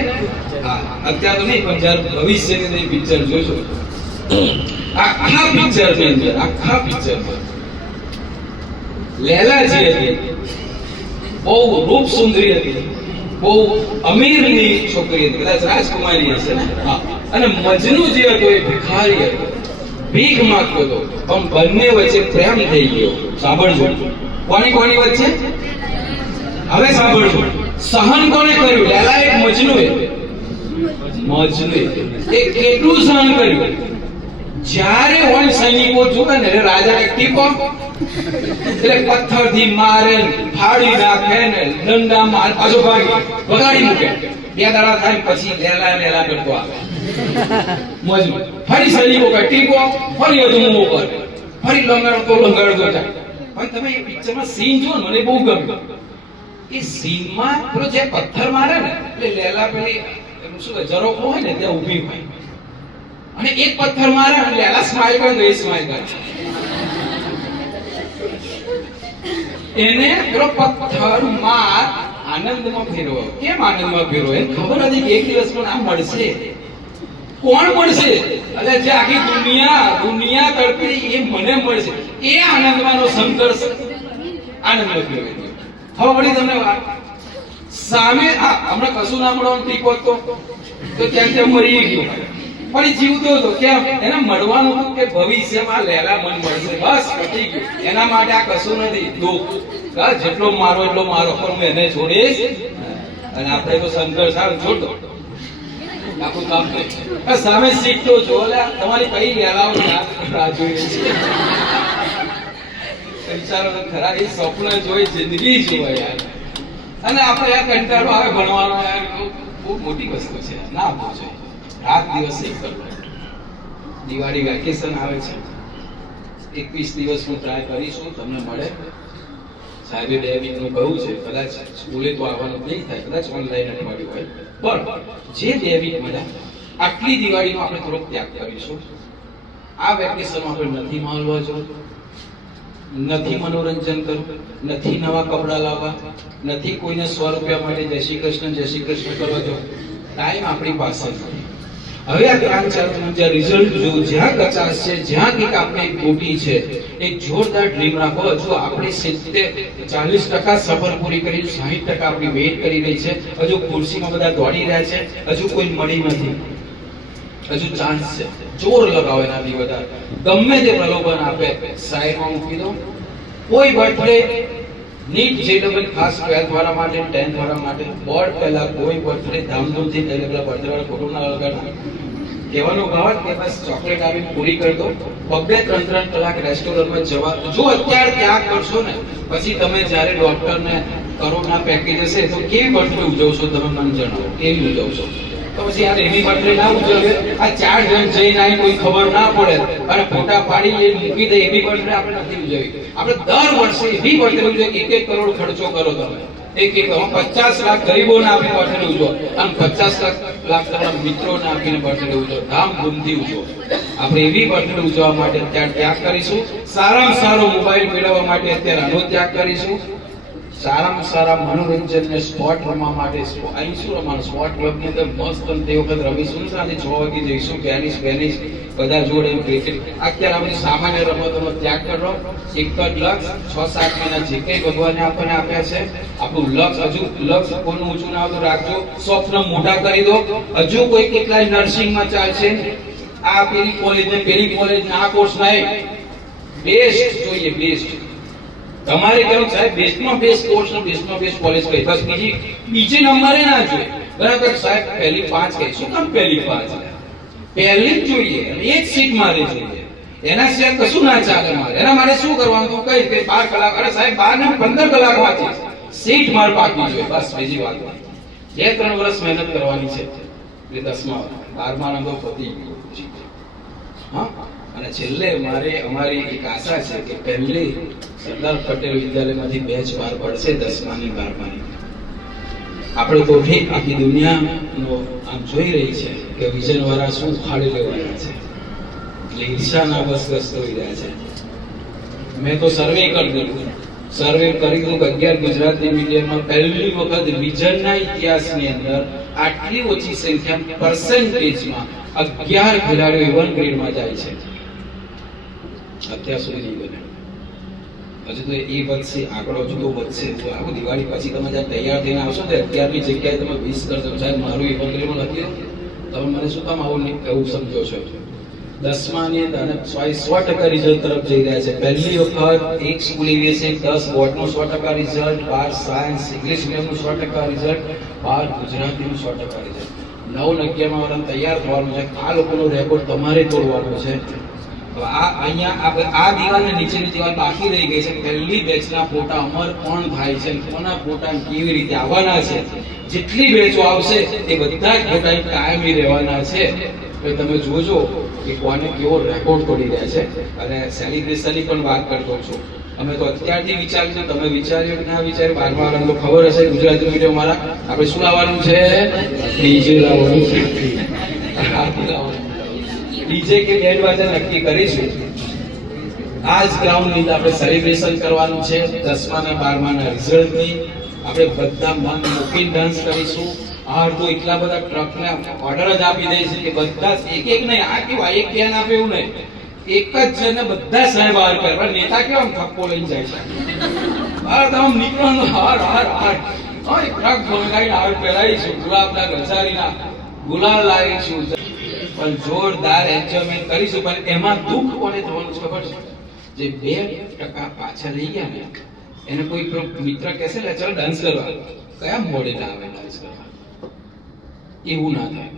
હા, અત્યારે તો નહીં, પણ જ્યારે ભવિષ્યની અંદર પિક્ચર જોશો, આખા પિક્ચર લૈલા જે હતી બહુ રૂપ સુંદરી હતી, બહુ અમીરની છોકરી હતી, કદાચ રાજકુમારી હશે ને. હા, અને મજનુ જે હતો એ ભિખારી હતો, ભીખ માંગતો હતો. પણ બંને વચ્ચે પ્રેમ થઈ ગયો. સાંભળજો, કોની વચ્ચે? હવે સાંભળજો, સહન કોને કર્યું? લૈલા એક મજનુએ એ કેટલું સહન કર્યું? જ્યારે હોય સૈનિકો જોવે ને, રાજાને ટીપો એટલે પથ્થરથી મારે, ફાડી નાખે ને, દંડા માર, પાછો ભગાડી મૂકે. 2 દાડા થાય પછી લૈલા કરતો આવે મજનુ. ફરી સૈનિકો કહે ટીપો, ફરી અધૂમો કરે, ફરી લંગાડતો જાય. પણ તમે એ પિક્ચરમાં સીન જો, મને બહુ ગમ્યું. એ સીનમાં પેલો જે પથ્થર મારે ને, એટલે લૈલા પેલી શું કે ઝરોખો હોય ને ત્યાં ઊભી હોય, અને એક પથ્થર મારે અને લૈલા સ્માઈલ કરે તો એ સ્માઈલ કરે. એને પેલો પથ્થર માર આનંદમાં ફેરવો. કેમ આનંદમાં ફેરવો? એને ખબર હતી કે એક દિવસ પણ આ મળશે. કોણ મળશે? એટલે જે આખી દુનિયા કરતી એ મને મળશે. એ આનંદમાંનો સંઘર્ષ આનંદમાં ફેરવે. હવે વળી તમને વાત સામે હમણાં કશું ના મળવાનું ટીકો તો ત્યાં મરી ગયો, પણ જીવતો હતો. કેમ? એને મળવાનું હતું કે ભવિષ્યમાં લૈલા મન મળશે. બસ પતી ગયું. એના માટે આ કશું નથી. દુઃખ જેટલો મારો એટલો મારો, પણ હું એને છોડીશ. અને આપણે તો સંઘર્ષ આવે, છોડ દો, આપણું કામ નહીં. સામે શીખતો છો, તમારી કઈ લૈલાઓ રાહ જોઈએ છે. વિચારો ખરા, એ સ્વપ્ન જોઈ, જિંદગી જોવાય યાર. અને આપણે આ કંટાળો આવે ભણવાનો, યાર બહુ મોટી વસ્તુ છે, ના આપવું જોઈએ. રાત દિવસ એક કરવું. દિવાળી વેકેશન આવે છે, 21 દિવસ હું ટ્રાય કરીશું, તમને મળે. સાહેબે 2 વીકનું કહ્યું છે, કદાચ સ્કૂલે તો આવવાનું નહીં થાય, કદાચ ઓનલાઈન અઠવાડિયું હોય, પણ જે 2 વીક મળ્યા, આટલી દિવાળીનો આપણે થોડોક ત્યાગ કરીશું. આ વેકેશનમાં આપણે નથી માલવા જવું, નથી મનોરંજન કરવું, નથી નવા કપડા લાવવા, નથી કોઈને 100 રૂપિયા માટે જય શ્રી કૃષ્ણ કરવા જવું. ટાઈમ આપણી પાસે નથી. હવે આ 3-4 જ્યાં રિઝલ્ટ જો, જ્યાં કચાશ છે, જ્યાં કંઈક આપણે ખોટી છે, એક જોરદાર ડ્રીમ રાખો. હજુ આપણે 40% સફર પૂરી કરી, 60% આપણી વેઇટ કરી રહી છે. હજુ ખુરશીમાં બધા દોડી રહ્યા છે, હજુ કોઈ મળી નથી. હજુ ચાન્સ છે. જોર લગાવો એનાથી વધારે. ગમે તે પ્રલોભન આપે, સાઈડમાં મૂકી દો. કોઈ બર્થડે નીટ જેડબલ ખાસ 12th વાળા માટે 10th વાળા માટે બોર્ડ પહેલા કોઈ બર્થડે ધામધૂમથી એટલે પેલા બર્થડે વાળા ફોટો ના લગાડતા. કહેવાનો ભાવ કે બસ ચોકલેટ આપીને પૂરી કરી દો. 2-3 કલાક રેસ્ટોરન્ટમાં જવા જો અત્યારે ત્યાગ કરશો ને પછી તમે જ્યારે ડોક્ટરને કરોડના પેકેજ હશે તો કેવી બર્થડે ઉજવશો તમે મને જણાવો, કેવી ઉજવશો? તો પછી યાર એવી બર્થડે ના ઉજવે. આ 4 જણ જઈને આવી કોઈ ખબર ના પડે અને ફોટા પાડી એ મૂકી દે એવી બર્થડે આપણે નથી ઉજવવી. આપણે દર વર્ષે એવી બર્થડે ઉજવે 1 કરોડ ખર્ચો કરો તમે. એક 50 લાખ ગરીબોને આપીને બર્થડે ઉજવો અને 50 લાખ તમારા મિત્રોને આપીને બર્થડે ઉજવો, ધામધૂમથી ઉજવો. આપણે એવી બર્થડે ઉજવવા માટે અત્યારે ત્યાગ કરીશું. સારામાં સારો મોબાઈલ મેળવવા માટે અત્યારે આનો ત્યાગ કરીશું. સારામાં સારા મનોરંજનને સ્પોર્ટ રમવા માટે અહીં શું રમવાનું, સ્પોર્ટ ક્લબની અંદર મસ્ત તે વખત રમીશું ને, સાંજે 6 વાગે જઈશું. ટેનિસ બધા જોડે ક્રિકેટ. અત્યારે આપણે સામાન્ય રમતોનો ત્યાગ કરો. એક જ લક્ષ્ય 6-7 મહિના જે કંઈ ભગવાને આપણને આપ્યા છે આપણું લક્ષ્ય કોઈનું ઊંચું ના આવતું રાખજો. સ્વપ્ન મોટા કરી દો. હજુ કોઈ કેટલાય નર્સિંગમાં ચાલશે આ પેલી કોલેજ ના કોર્સ નહીં. બેસ્ટ જોઈએ, બેસ્ટ. તમારે કેવું સાહેબ બેસ્ટમાં બેસ્ટ કોર્સ નો બેસ્ટમાં બેસ્ટ કોલેજ કઈ બસ બીજી નંબરે ના જોઈએ. બરાબર સાહેબ પહેલી 5 કઈ શું કામ પહેલી 5? પહેલી જ જોઈએ અને એક સીટ મારે જોઈએ. એના સિવાય કશું ના ચાલે મારે. એના માટે શું કરવાનું તું કઈ 12 કલાક, અરે સાહેબ 12 ને 15 કલાક વાંચી સીટ માર પાકી જોઈએ બસ, બીજી વાત નહીં. 2-3 વર્ષ મહેનત કરવાની છે એટલે 10મા 12મા નંબર પતી ગયો. હા, અને છેલ્લે અમારી એક આશા છે કે પહેલી સરદાર પટેલ વિદ્યાલયમાંથી બેચ બહાર પડશે 10મા ની 12માની. આપણે તો આખી દુનિયાનો આમ જોઈ રહી છે કે વિઝન વાળા શું ઉખાડી લેવાના છે એટલે ઈર્ષાના બસ થઈ રહ્યા છે. મેં તો સર્વે કરી દીધું કે 11 ગુજરાતી મીડિયમમાં પહેલી વખત વિઝનના ઇતિહાસની અંદર આટલી ઓછી સંખ્યા પર્સન્ટેજમાં 11 ખેલાડીઓ 1 ગ્રેડમાં જાય છે. અત્યાર સુધી નહીં બને. હજુ તો એ વધશે, આંકડો હજુ તો વધશે. તો આવું દિવાળી પછી તમે જ્યારે તૈયાર થઈને આવશો ને 11ની જગ્યાએ તમે 20 કરશો. સાહેબ મારું એ વગેરેમાં નથી, તમે મને શું કામ આવું એવું સમજો છો? 10માની અંદર 100% રિઝલ્ટ તરફ જઈ રહ્યા છે. પહેલી વખત એક સ્કૂલ એવી છે 10 બોર્ડનું 100% રિઝલ્ટ, 12 સાયન્સ ઇંગ્લિશ મીડિયમનું 100% રિઝલ્ટ, 12 ગુજરાતીનું 100% રિઝલ્ટ. 9-11માં વાળાને તૈયાર થવાનું છે. આ લોકોનો રેકોર્ડ તમારે તોડવાનો છે. આ દિવાલ ને નીચેની દિવાલ બાકી રહી ગઈ છે. પહેલી બેચના ફોટા અમર પણ થાય છે. કોના ફોટા કેવી રીતે આવવાના છે, જેટલી બેચો આવશે એ બધા જ ફોટા કાયમી રહેવાના છે. તમે જોજો કે કોને કેવો રેકોર્ડ તોડી રહ્યા છે. અને સેલિબ્રેશનની પણ વાત કરતો છું. અમે તો અત્યારથી વિચાર્યું છે, તમે વિચાર્યું કે ના વિચાર્યું 12મા વાળાને તો ખબર હશે. ગુજરાતી મીડિયમ વાળા આપણે શું લાવવાનું છે? ડીજે લાવવાનું છે. ડીજે કે બેન્ડ વાજા નક્કી કરીશું. આ જ ગ્રાઉન્ડ ની આપણે સેલિબ્રેશન કરવાનું છે 10મા અને 12માના રિઝલ્ટની. આપણે બધા મન મૂકીને ડાન્સ કરીશું. આ તો એટલા બધા ટ્રકને ઓર્ડર જ આપી દઈશું કે બધા એક નહીં, આ કેવા એક ધ્યાન આપે એવું નહીં, એક જ જણને બધા સાહેબ હાર કરવા. નેતા કેવા થપ્પો લઈને જાય છે. તમે નીકળવાનું હાર ટ્રક ભોંગાઈને હાર પહેરાવીશું, ગુલાબના ગજારીના ગુલાલ લાવીશું, પણ જોરદાર એન્જોયમેન્ટ કરીશું. પણ એમાં દુઃખ કોને થવાનું છે ખબર છે? જે 2% પાછા રહી ગયા ને એને કોઈ મિત્ર કહેશે ને ચાલો ડાન્સ કરવા, કયા મોડે આવે ડાન્સ કરવા? એવું ના થાય.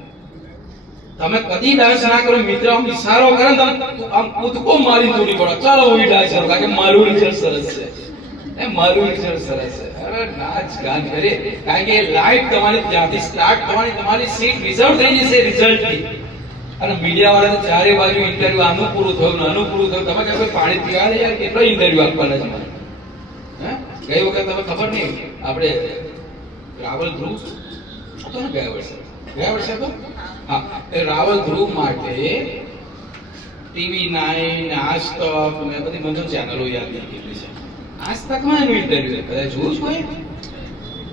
તમે કદી ડાન્સ ના કરો, મિત્ર આમ ઇશારો કરે ને તમે આમ કૂદકો મારી તોડી પડો, ચાલો હું ડાન્સ કરું કારણ કે મારું રિઝલ્ટ સરસ છે, મારું રિઝલ્ટ સરસ છે. અરે નાચ ગાન કરે કારણ કે લાઈફ તમારી ત્યાંથી સ્ટાર્ટ થવાની, તમારી સીટ રિઝર્વ થઈ જશે રિઝલ્ટથી. અને મીડિયા વાળા ચારે બાજુ ઇન્ટરવ્યુ આનું પૂરું થયું, તમે કહો પાણી પીવા દે યાર, કેટલો ઇન્ટરવ્યુ આપવાના છે મારે? ગઈ વખત તમે ખબર નહીં આપણે રાવલ ધ્રુવ હતો ને ગયા વર્ષે તો હા, એ રાવલ ધ્રુવ માટે TV9 આજ તક ને બધી મને ચેનલો યાદ નહીં કેટલી છે. આજ તકમાં એનું ઇન્ટરવ્યુ કદાચ જોયું છે કોઈ?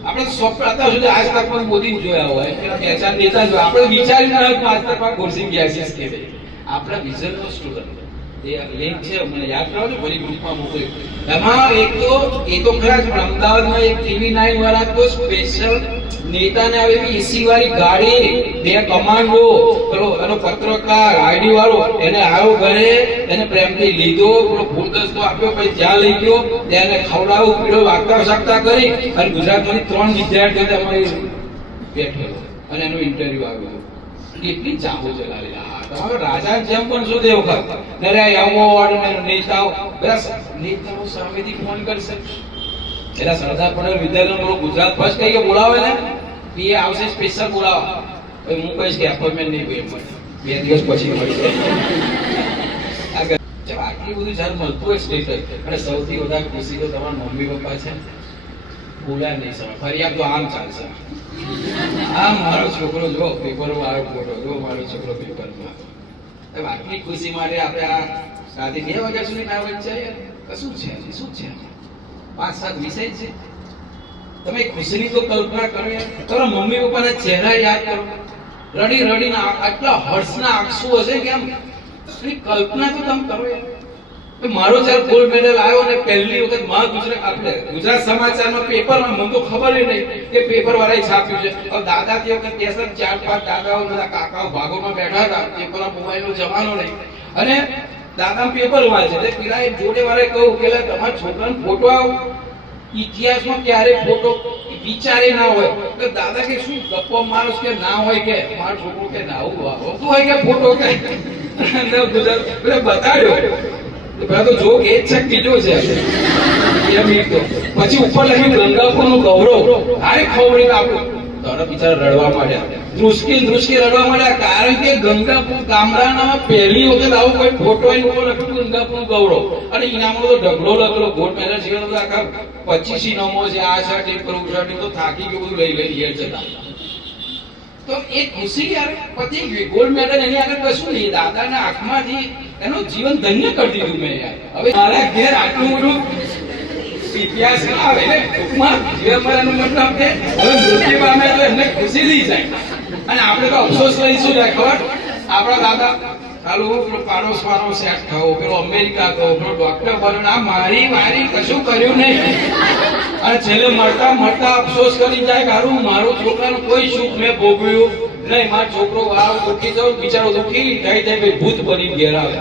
આપણે અત્યાર સુધી આજ તકમાં મોદી જોયા હોય, બે ચાર નેતા જોયા, આપણે વિચારી ના આજ તકમાં ખુરશી ગયા છે કે આપણા વિઝનનો સ્ટુડન્ટ એ લિંક છે, મને યાદ કરાવજો, ફરી ગ્રુપમાં મોકલી. એમાં એક તો ખરા જ, પણ અમદાવાદમાં એક TV9 વાળા તો સ્પેશિયલ નેતાને આવેલી એસી વાળી ગાડી, 2 કમાન્ડો, પેલો એનો પત્રકાર આઈડી વાળો એને આવ્યો ઘરે, એને પ્રેમથી લીધો, પેલો ફૂલદસ્તો આપ્યો, પછી ત્યાં લઈ ગયો, ત્યાં એને ખવડાવું પીડો વાગતા સાગતા કરી, અને ગુજરાતમાંથી 3 વિદ્યાર્થીઓ અમારી બેઠેલો અને એનો ઇન્ટરવ્યુ આવ્યો. કેટલી ચાહો ચલાવી તમારો રાજા જેમ પણ શું દેવ નરે એવોર્ડ ને નેતાઓ બધા નેતાઓ સામેથી ફોન કરશે. એના સરદાર પટેલ વિદ્યાલયનો ગુજરાત ફર્સ્ટ કઈ કે બોલાવે ને, એ આવશે સ્પેશિયલ બોલાવા. પછી હું કહીશ કે એપોઇન્ટમેન્ટ નહીં કોઈ મળે, 2 દિવસ પછી મળશે. આટલું બધું જ્યારે મળતું હોય સ્ટેટ, અને સૌથી વધારે ખુશી તો તમારા મમ્મી પપ્પા છે, બોલ્યા નહીં સમય ફરિયાદ તો આમ ચાલશે. આ મારો છોકરો જો પેપરમાં આવ્યો, ફોટો જો મારો છોકરો પેપરમાં. આટલી ખુશી માટે આપણે આ રાતે 2 વાગ્યા સુધી ના વચ્ચે કશું છે, શું છે, 5-7 વિષય છે. તમે ખુશીની તો કલ્પના કરો યાર. તમારા મમ્મી પપ્પાના ચહેરા યાદ કરો, રડી રડીને આટલા હર્ષના આંસુ હશે કે આમ, એની કલ્પના તો તમે કરો યાર. મારો જ્યારે ગોલ્ડ મેડલ આવ્યો ને પહેલી વખત ગુજરાત સમાચારમાં પેપરમાં, મને તો ખબર નહીં કે પેપર વાળાએ છાપ્યું છે. દાદા તે વખત 4-5 દાદાઓ બધા કાકાઓ ભાગોમાં બેઠા હતા, પેપરમાં મોબાઈલનો જમાનો નહીં, અને દાદા પેપર વાંચે એટલે પેલા એક જોડે વાળાએ કહ્યું કે તમારા છોકરાનો ફોટો આવો, ઇતિહાસમાં ક્યારે ફોટો વિચારે ના હોય. તો દાદા કે શું ગપ્પો મારો કે ના હોય, કે મારો છોકરો કે ના આવતું હોય કે ફોટો કે ગુજરાત બતાડ્યો. તો જો કે છે કીધો છે પછી ઉપર લખી ગંગાપુરનું ગૌરવ. અરે ખબર આપણું તારા બિચારા રડવા માંડ્યા, ધ્રુસકી રડવા માંડ્યા, કારણ કે ગંગાપુર ગામડાના પહેલી વખત આવો કોઈ ફોટો લખ્યું ગંગાપુરનું ગૌરવ, અને ઇનામનો તો ઢગલો લખેલો. ગોલ્ડ મેડલ સિવાય બધા આખા 25 ઇનામો છે, આ સર્ટિફિકેટ પેલું સર્ટિફિકેટ, તો થાકી ગયું બધું લઈ ઘેર જતા. તો એ ખુશી યાર પતી ગઈ. ગોલ્ડ મેડલ એની આગળ કશું નહીં, દાદાના આંખમાંથી એનું જીવન ધન્ય કરી દીધું મેં યાર. હવે મારા ઘેર આટલું મોટું ઇતિહાસ ના આવે ને, ટૂંકમાં જીવનમાં એનું મતલબ કે હવે મૃત્યુ પામે તો એમને ખુશી થઈ જાય, અને આપણે તો અફસોસ લઈશું જાય ખબર. આપણા દાદા ચાલુ પાડોશ વાળો સેટ થયો, પેલો અમેરિકા ગયો, પેલો ડોક્ટર બન્યો, આ મારી કશું કર્યું નહીં, અને છેલ્લે મળતા અફસોસ કરી જાય કે હારું મારો છોકરાનું કોઈ સુખ મેં ભોગવ્યું નહીં, મારો છોકરો વાવ દુખી જાવ, બિચારો દુખી થાય ભૂત બની ઘેર આવે.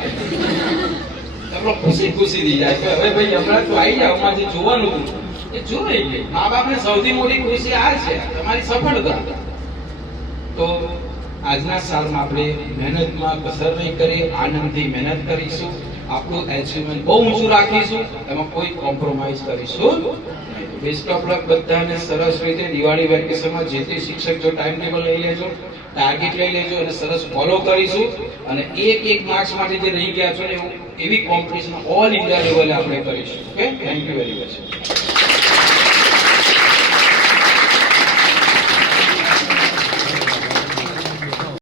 ખુશી થઈ જાય કે હવે ભાઈ હમણાં તો આવી જાવ, માંથી જોવાનું હતું એ જોઈ ગઈ. મા બાપને સૌથી મોટી ખુશી આ છે, તમારી સફળતા. તો આજના સાલમાં આપણે મહેનતમાં કસર નહીં કરી, આનંદથી મહેનત કરીશું, આપણું એચિવમેન્ટ બહુ ઊંચું રાખીશું, એમાં કોઈ કોમ્પ્રોમાઇઝ કરીશું. બેસ્ટ ઓફ લક બધાને. સરસ રીતે દિવાળી વેકેશનમાં જે તે શિક્ષક જો ટાઈમ ટેબલ લઈ લેજો, ટાર્ગેટ લઈ લેજો, અને સરસ ફોલો કરીશું, અને એક માર્ક્સ માટે જે રહી ગયા છો ને એવી કોમ્પિટિશન ઓલ ઇન્ડિયા લેવલે આપણે કરીશું. Okay, thank you very much.